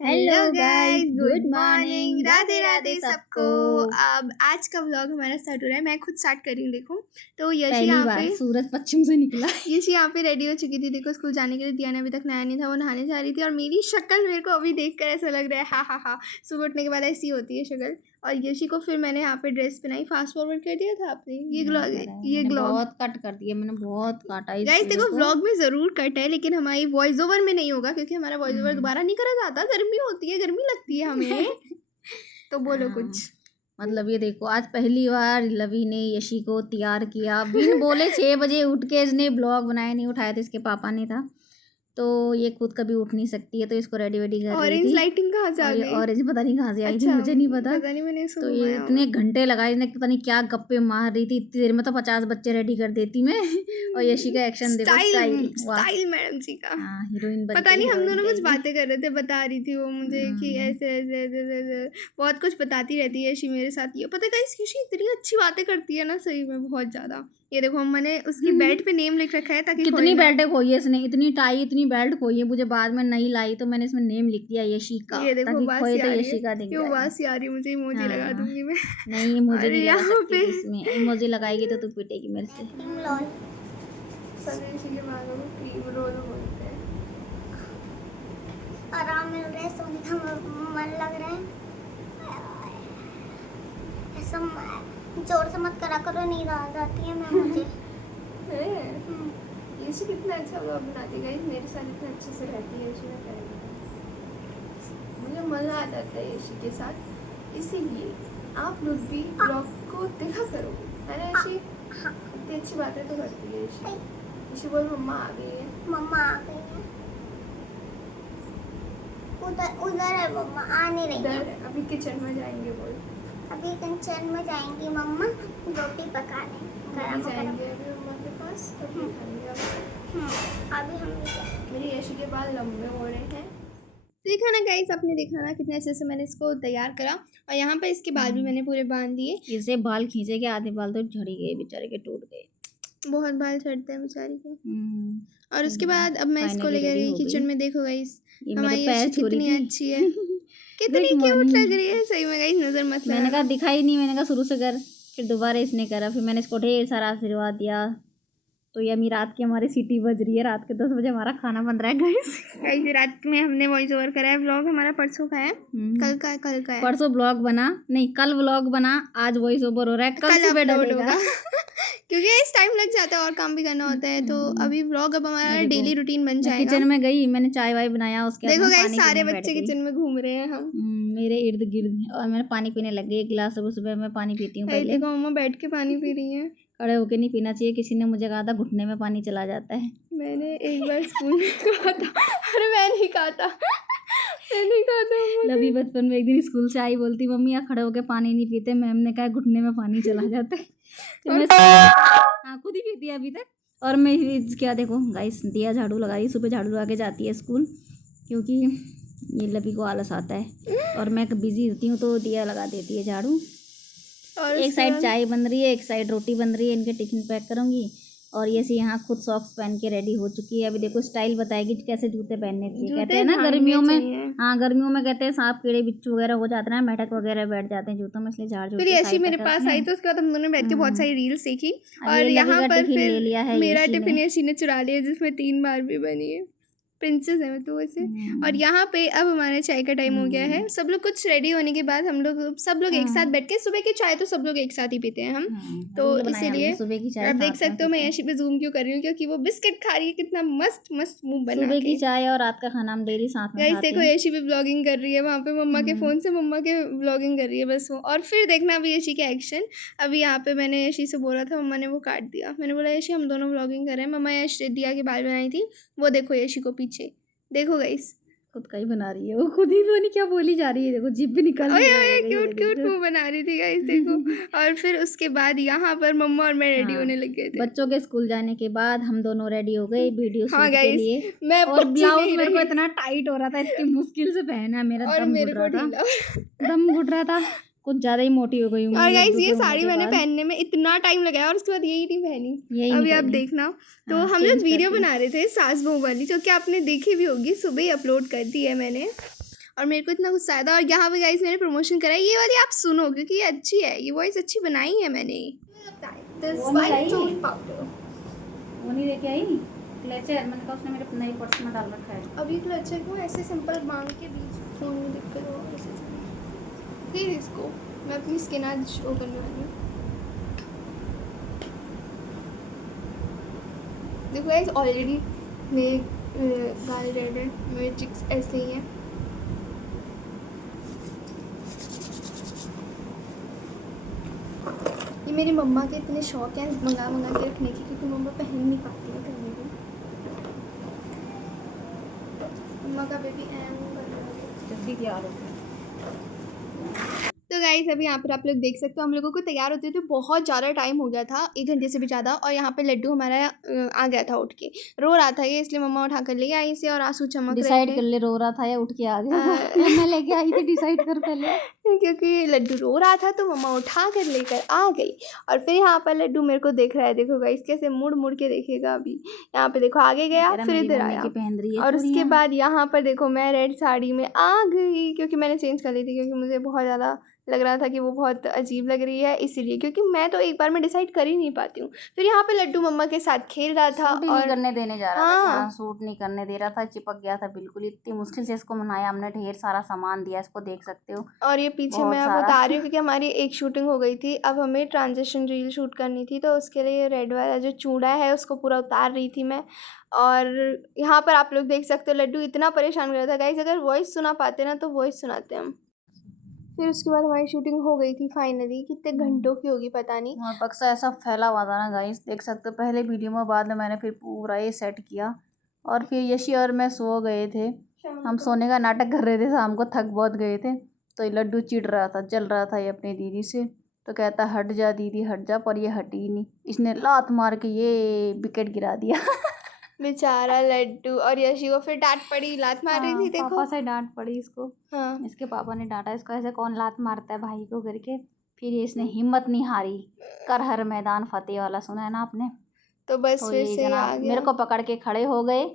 Hello guys, good morning, Radhe Radhe सबको। अब आज का व्लॉग हमारा स्टार्ट हो रहा है। मैं खुद स्टार्ट कर रही हूँ। देखो तो यशी पहली यहाँ बार पे सूरज पश्चिम से निकला। यशी यहाँ पे रेडी हो चुकी थी। देखो स्कूल जाने के लिए। दिया ने अभी तक नहाया नहीं था, वो नहाने जा रही थी। और मेरी शक्ल मेरे को अभी देख कर ऐसा लग रहा है हा हा। सुबह उठने के बाद ऐसी होती है शक्ल। और यशी को फिर मैंने यहाँ पे ड्रेस पहनाई। फास्ट फॉरवर्ड कर दिया था आपने ये ग्लॉग बहुत कट कर दिया मैंने, बहुत काटा इस गाइस। वीडियो देखो को। व्लॉग में जरूर कट है, लेकिन हमारी वॉइस ओवर में नहीं होगा, क्योंकि हमारा वॉइस ओवर दोबारा नहीं करा जाता। गर्मी होती है, गर्मी लगती है हमें। तो बोलो कुछ। मतलब ये देखो, आज पहली बार लवी ने यशी को तैयार किया बिन बोले। 6 बजे उठ के इसने ब्लॉग बनाया, नहीं उठाया था, इसके पापा ने था, तो ये खुद कभी उठ नहीं सकती है, तो इसको रेडी वेडी कर रही थी। ऑरेंज लाइटिंग कहाँ से आ गई? ऑरेंज पता नहीं कहाँ से आई थी, अच्छा, मुझे नहीं पता नहीं, मैंने इसको तो ये इतने घंटे लगाए, इसने पता नहीं क्या गप्पे मार रही थी। इतनी देर में तो 50 बच्चे रेडी कर देती मैं। और यशी का एक्शन देखो, स्टाइल मैडम जी का। हीरोइन पता नहीं, हम दोनों कुछ बातें कर रहे थे। बता रही थी वो मुझे कि ऐसे ऐसे ऐसे बहुत कुछ बताती रहती है यशी मेरे साथ। ये पता है यशी इतनी अच्छी बातें करती है ना, सही में बहुत ज़्यादा। ये देखो मैंने उसकी बेल्ट पे नेम लिख रखा है, ताकि कितनी बेल्टें खोई है इसने, इतनी टाई इतनी बेल्ट खोई है। मुझे बाद में नहीं लाई तो मैंने इसमें नेम लिख दिया यशी का, ताकि खोए तो यशी का दिख जाए। बासी आ रही है मुझे। इमोजी लगा दूंगी मैं। नहीं इमोजी नहीं लगा सकती इसमें, इमोजी लगाएगी तो तू पिटेगी मेरे से। क्रीम रोल बोलते हैं। आराम मिल रहा है, सोने का मन लग रहा है। ऐसा जोर से मत करा करो, नींद आ जाती है मैं मुझे। यशी कितना अच्छा व्लॉग बनाती है, मेरे साथ इतना अच्छे से रहती है यशी। मुझे मज़ा आ जाता है यशी के साथ, इसीलिए आप लोग भी व्लॉग को देखा करो, है ना यशी? इतनी अच्छी बातें तो करती है यशी। यशी बोल मम्मा आ गई है। मम्मा आ गई है। उधर है मम्मा, आ नहीं रही है। अभी किचन में जाएंगे बोल। अभी किचन में जाएंगी मम्मा रोटी पकाने। जाएंगे अभी मम्मा के पास, तभी खाएंगे। अभी हम भी जाएंगे। मेरी यशी के बाल लंबे हो रहे हैं। देखा ना गाइस, आपने देखा ना कितने अच्छे से मैंने इसको तैयार करा। और यहाँ पे इसके बाल भी मैंने पूरे बांध दिए। इसे बाल खींचे के आधे बाल तो झड़ी गए बेचारे के, टूट गए। बहुत बाल झड़ते हैं बेचारी के। और उसके बाद अब मैं इसको लेकर गई किचन में। देखो गाइस हमारी यशी कितनी अच्छी है, कितनी क्यूट लग रही है सही में गाइस। नजर मत लगा। मैंने कहा दिखाई नहीं, मैंने कहा शुरू से कर। फिर दोबारा इसने करा, फिर मैंने इसको ढेर सारा आशीर्वाद दिया। तो ये अभी रात की हमारी सीटी बज रही है, रात के 10 बजे हमारा खाना बन रहा है गाइस। रात में हमने वॉइस ओवर करा है। व्लॉग हमारा परसों का है, कल का है। परसों ब्लॉग बना नहीं, कल व्लॉग बना, आज वॉइस ओवर हो रहा है, कल सुबह डलेगा। क्योंकि इस टाइम लग जाता है और काम भी करना होता है। तो अभी व्लॉग अब हमारा डेली रूटीन बन जाएगा। किचन में गई, मैंने चाय वाय बनाया, उसके देखो गाइस सारे बच्चे किचन में घूम रहे हैं हम मेरे इर्द गिर्द। और मैंने पानी पीने लग गई, 1 गिलास सुबह मैं पानी पीती हूँ पहले। देखो मम्मा बैठ के पानी पी रही है। खड़े होके नहीं पीना चाहिए, किसी ने मुझे कहा था घुटने में पानी चला जाता है। मैंने एक बार स्कूल में कहा था। अरे मैं नहीं कहा था। लवी बचपन में एक दिन स्कूल से आई, बोलती मम्मी यहाँ खड़े होके पानी नहीं पीते। मैम ने कहा घुटने में पानी चला जाता है। तो मैं खुद ही पीती है अभी तक। और मैं क्या देखो गाइस, दिया झाड़ू लगा रही, सुबह झाड़ू लगा के जाती है स्कूल, क्योंकि ये लवी को आलस आता है। और मैं बिजी होती हूँ तो दिया लगा देती है झाड़ू। और एक साइड चाय बन रही है, एक साइड रोटी बन रही है। इनके टिफिन पैक करूँगी। और ये सी यहाँ खुद सॉक्स पहन के रेडी हो चुकी है। अभी देखो स्टाइल बताएगी कैसे जूते पहनने चाहिए। कहते हैं ना गर्मियों में, हाँ गर्मियों में कहते हैं सांप कीड़े बिच्छू वगैरह हो जाते हैं, मेढक वगैरह बैठ जाते हैं जूतों में, इसलिए झाड़ झूठ। फिर यशी मेरे पास आई तो उसके बाद हम दोनों बैठ के बहुत सारी रील्स देखी। और यहाँ पर फिर मेरा टिफिन यशी ने चुरा लिया, जिसमें 3 बार भी बनी है। प्रिंसेस है मैं तो वैसे। और यहाँ पे अब हमारे चाय का टाइम हो गया है। सब लोग कुछ रेडी होने के बाद हम लोग सब लोग एक साथ बैठ के, सुबह की चाय तो सब लोग एक साथ ही पीते हैं हम। तो इसीलिए आप देख सकते हो मैं यशी पे जूम क्यों कर रही हूँ, क्योंकि वो बिस्किट खा रही है। कितना मस्त मस्त मुंह बना के। सुबह की चाय और रात का खाना हम डेली साथ में खाते हैं। देखो यशी भी ब्लॉगिंग कर रही है वहाँ पे, मम्मा के फ़ोन से मम्मा के ब्लॉगिंग कर रही है बस वो। और फिर देखना अभी यशी के एक्शन। अभी यहाँ पे मैंने यशी से बोला था, मम्मा ने वो काट दिया। मैंने बोला यशी हम दोनों ब्लॉगिंग कर रहे हैं। मम्मा यशी दिया के बाल बनाई थी, वो देखो यशी को पीछे देखो गाइस, खुद का ही बना रही है वो, खुद ही पता नहीं क्या बोली जा रही है। देखो जिप भी निकल रही है, क्यूट क्यूट मुंह बना रही थी गाइस देखो। और फिर उसके बाद यहाँ पर मम्मा और मैं रेडी होने लग गए थे। बच्चों के स्कूल जाने के बाद हम दोनों रेडी हो गए वीडियो शूट के लिए। मैं और ब्लाउज मेरे को इतना टाइट हो रहा था, इतनी मुश्किल से पहना, मेरा दम घुट रहा था, कुछ ज़्यादा ही मोटी हो गई हूँ। और गाइस ये साड़ी मैंने पहनने में इतना टाइम लगाया और उसके बाद यही नहीं पहनी। अभी आप देखना। तो हम लोग वीडियो बना रहे थे सास बहू वाली, जो कि आपने देखी भी होगी, सुबह ही अपलोड कर दी है मैंने। और मेरे को इतना गुस्सा आया था। और यहाँ पे गाइस मैंने प्रमोशन करा है, ये वाली आप सुनो क्योंकि ये अच्छी है, ये वॉइस अच्छी बनाई है मैंने। वो नहीं लेके आई क्लेचर, मैंने कहा उसने मेरे नए पर्स में डाल रखा है। अभी क्लेचर को ऐसे सिंपल बांध के बीच फोन में दिक्कत हो ऐसे फिर इसको मैं अपनी स्किन आज शो करने वाली हूँ। देखो गाइस ऑलरेडी मेरे गाल रेड है, मेरे चिक्स ऐसे ही हैं। ये मेरी मम्मा के इतने शौक हैं मंगा के रखने की, क्योंकि मम्मा पहन नहीं पाती है कभी भी। मम्मा का बेबी जल्दी तैयार हो गया। तो गाइस अभी यहाँ पर आप लोग देख सकते हो हम लोगों को तैयार होते थे बहुत ज़्यादा टाइम हो गया था, 1 घंटे से भी ज़्यादा। और यहाँ पे लड्डू हमारा आ गया था उठ के, रो रहा था ये, इसलिए मम्मा उठा कर ले आई से और आंसू चमक रहे थे। डिसाइड कर ले रो रहा था या उठ के आ गया था। मैं लेके आई थी, डिसाइड कर पहले। क्योंकि लड्डू रो रहा था तो मम्मा उठा कर लेकर आ गई। और फिर यहाँ पर लड्डू मेरे को देख रहा है, देखो गाइस कैसे मुड़ मुड़ के देखेगा। अभी यहाँ पे देखो आगे गया फिर इधर आया, और उसके बाद यहाँ पर देखो मैं रेड साड़ी में आ गई, क्योंकि मैंने चेंज कर ली थी, क्योंकि मुझे बहुत ज़्यादा लग रहा था कि वो बहुत अजीब लग रही है, इसीलिए, क्योंकि मैं तो एक बार में डिसाइड कर ही नहीं पाती हूँ। फिर यहाँ पे लड्डू मम्मा के साथ खेल रहा था और नहीं करने देने जा रहा था, सूट नहीं करने दे रहा था, चिपक गया था बिल्कुल। इतनी मुश्किल से इसको मनाया हमने, ढेर सारा सामान दिया इसको, देख सकते हो। और ये पीछे मैं अब बता रही हूँ क्योंकि हमारी एक शूटिंग हो गई थी, अब हमें ट्रांजिशन रील शूट करनी थी, तो उसके लिए रेड वाला जो चूड़ा है उसको पूरा उतार रही थी मैं। और यहाँ पर आप लोग देख सकते हो लड्डू इतना परेशान कर रहा था गाइस, अगर वॉइस सुना पाते ना तो वॉइस सुनाते हम। फिर उसके बाद हमारी शूटिंग हो गई थी फाइनली, कितने घंटों की होगी पता नहीं। और बक्सा ऐसा फैला हुआ था ना गाइस, देख सकते हो पहले वीडियो में, बाद में मैंने फिर पूरा ये सेट किया। और फिर यशी और मैं सो गए थे, हम सोने का नाटक कर रहे थे, शाम को थक बहुत गए थे। तो ये लड्डू चिढ़ रहा था, जल रहा था ये अपनी दीदी से, तो कहता हट जा दीदी हट जा, पर ये हटी ही नहीं, इसने लात मार के ये विकेट गिरा दिया। बेचारा लड्डू। और यशी को फिर डांट पड़ी, लात मार रही थी देखो। पापा से डांट पड़ी इसको। हाँ इसके पापा ने डांटा इसको, ऐसे कौन लात मारता है भाई को करके। फिर ये इसने हिम्मत नहीं हारी, कर हर मैदान फतेह वाला सुना है ना आपने। तो बस तो फिर ये से आ जनाब गया। मेरे को पकड़ के खड़े हो गए।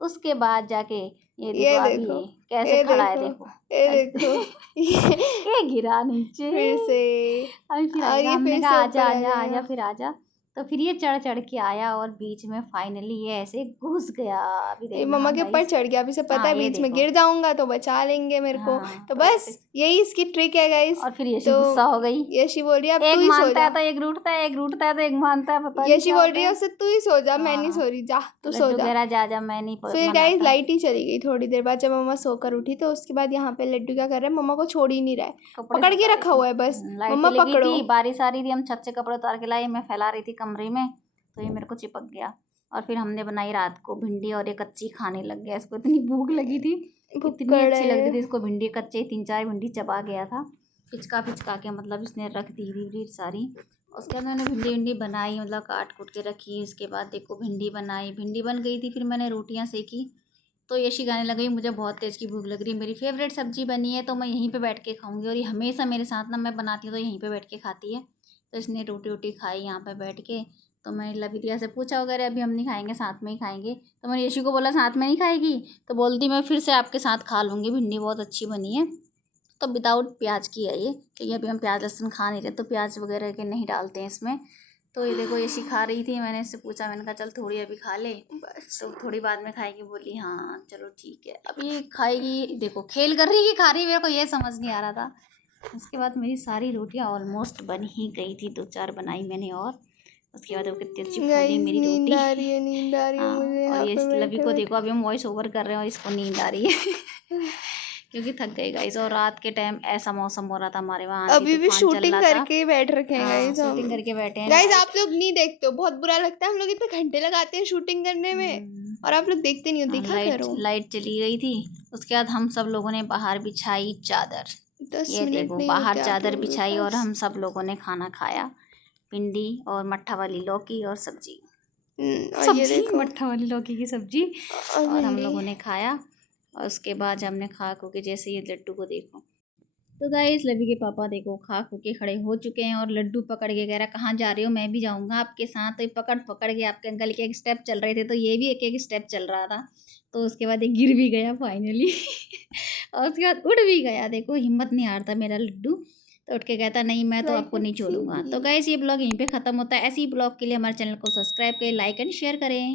उसके बाद जाके ये देखो अभी कैसे खड़ा है, देखो ये देखो ये गिरा नीचे फिर से। अभी फिर आएगा, हमने कहा आजा आजा आजा, फिर आजा। तो फिर ये चढ़ चढ़ के आया और बीच में फाइनली ये ऐसे घुस गया। अभी ये मम्मा के ऊपर चढ़ गया, अभी से पता है बीच में गिर जाऊंगा तो बचा लेंगे मेरे को। तो बस यही इसकी ट्रिक है गाइस। और फिर यशी गुस्सा हो गई, यशी बोल रही है अब एक तू ही सो मानता जा। है तो एक रूठता है, एक रूठता है तो एक मानता है, पता नहीं। यशी बोल रही है उससे तू ही सो जा, मैं नहीं सो रही, जा तू सो जा। जा मैं नहीं। फिर गाइस लाइट ही चली गई थोड़ी देर बाद, जब मम्मा सोकर उठी। तो उसके बाद यहाँ पे लड्डू क्या कर रहे हैं, मम्मा को छोड़ ही नहीं रहा है, पकड़ के रखा हुआ है बस, मम्मा पकड़ो। बारिश आ रही थी, हम छत से कपड़े उतार के लाए, मैं फैला रही थी कमरे में, तो ये मेरे को चिपक गया। और फिर हमने बनाई रात को भिंडी, और ये कच्ची खाने लग गया, इसको इतनी भूख लगी थी, इतनी अच्छी लग रही थी इसको भिंडी, कच्चे 3-4 भिंडी चबा गया था, पिचका के, मतलब इसने रख दी थी सारी। उसके बाद मैंने भिंडी बनाई, मतलब काट कूट के रखी। उसके बाद देखो भिंडी बनाई, भिंडी बन गई थी, फिर मैंने रोटियां सेकी। तो यशी गाने लगी मुझे बहुत तेज़ की भूख लग रही है, मेरी फेवरेट सब्जी बनी है तो मैं यहीं पे बैठ के खाऊंगी। और ये हमेशा मेरे साथ ना, मैं बनाती हूँ तो यहीं पे बैठ के खाती है। तो इसने रोटी खाई यहाँ पे बैठ के। तो मैंने लविदिया से पूछा वगैरह, अभी हम नहीं खाएंगे, साथ में ही खाएंगे। तो मैंने यशी को बोला साथ में नहीं खाएगी, तो बोलती मैं फिर से आपके साथ खा लूँगी, भिंडी बहुत अच्छी बनी है। तो विदाउट प्याज की है ये, क्योंकि अभी हम प्याज लहसुन खा नहीं रहे, तो प्याज वगैरह के नहीं डालते हैं इसमें। तो ये देखो यशी खा रही थी, मैंने इससे पूछा, मैंने कहा चल थोड़ी अभी खा ले, तो थोड़ी बाद में खाएगी। बोली हाँ चलो ठीक है, अभी खाएगी। देखो खेल कर रही है कि खा रही है, मेरे को ये समझ नहीं आ रहा था। उसके बाद मेरी सारी रोटियां ऑलमोस्ट बन ही गई थी, 2-4 बनाई मैंने। और उसके बाद वो कितनी अच्छी फूली मेरी रोटी। नींद आ रही है मुझे। और ये लवी को देखो, अभी हम वॉइस ओवर कर रहे हैं और इसको नींद आ रही है क्योंकि थक गए गाइस। और रात के टाइम ऐसा मौसम हो रहा था हमारे वहाँ, अभी भी शूटिंग करके बैठ रखे हैं गाइस, शूटिंग करके बैठे हैं गाइस। आप लोग नहीं देखते हो, बहुत बुरा लगता है, हम लोग इतने घंटे लगाते हैं शूटिंग करने में और आप लोग देखते नहीं हो, देखा करो। लाइट चली गई थी। उसके बाद हम सब लोगों ने बाहर बिछाई चादर, ये देखो बाहर चादर बिछाई, और हम सब लोगों ने खाना खाया, भिंडी और मट्ठा वाली लौकी और सब्जी, मट्ठा वाली लौकी की सब्जी, और हम लोगों ने खाया। और उसके बाद हमने खा, क्योंकि जैसे ये लड्डू को देखो, तो गाइस लवी के पापा देखो खा खू के खड़े हो चुके हैं और लड्डू पकड़ के कह रहा कहाँ जा रहे हो, मैं भी जाऊंगा आपके साथ। तो ये पकड़ पकड़ के आपके अंकल के एक स्टेप चल रहे थे तो ये भी एक एक स्टेप चल रहा था। तो उसके बाद ये गिर भी गया फाइनली और उसके बाद उड़ भी गया। देखो हिम्मत नहीं हारता मेरा लड्डू, तो उठ के कहता नहीं मैं तो आपको नहीं छोड़ूंगा। तो गाइस ये ब्लॉग यहीं पे ख़त्म होता है। ऐसे ही ब्लॉग के लिए हमारे चैनल को सब्सक्राइब करें, लाइक एंड शेयर करें।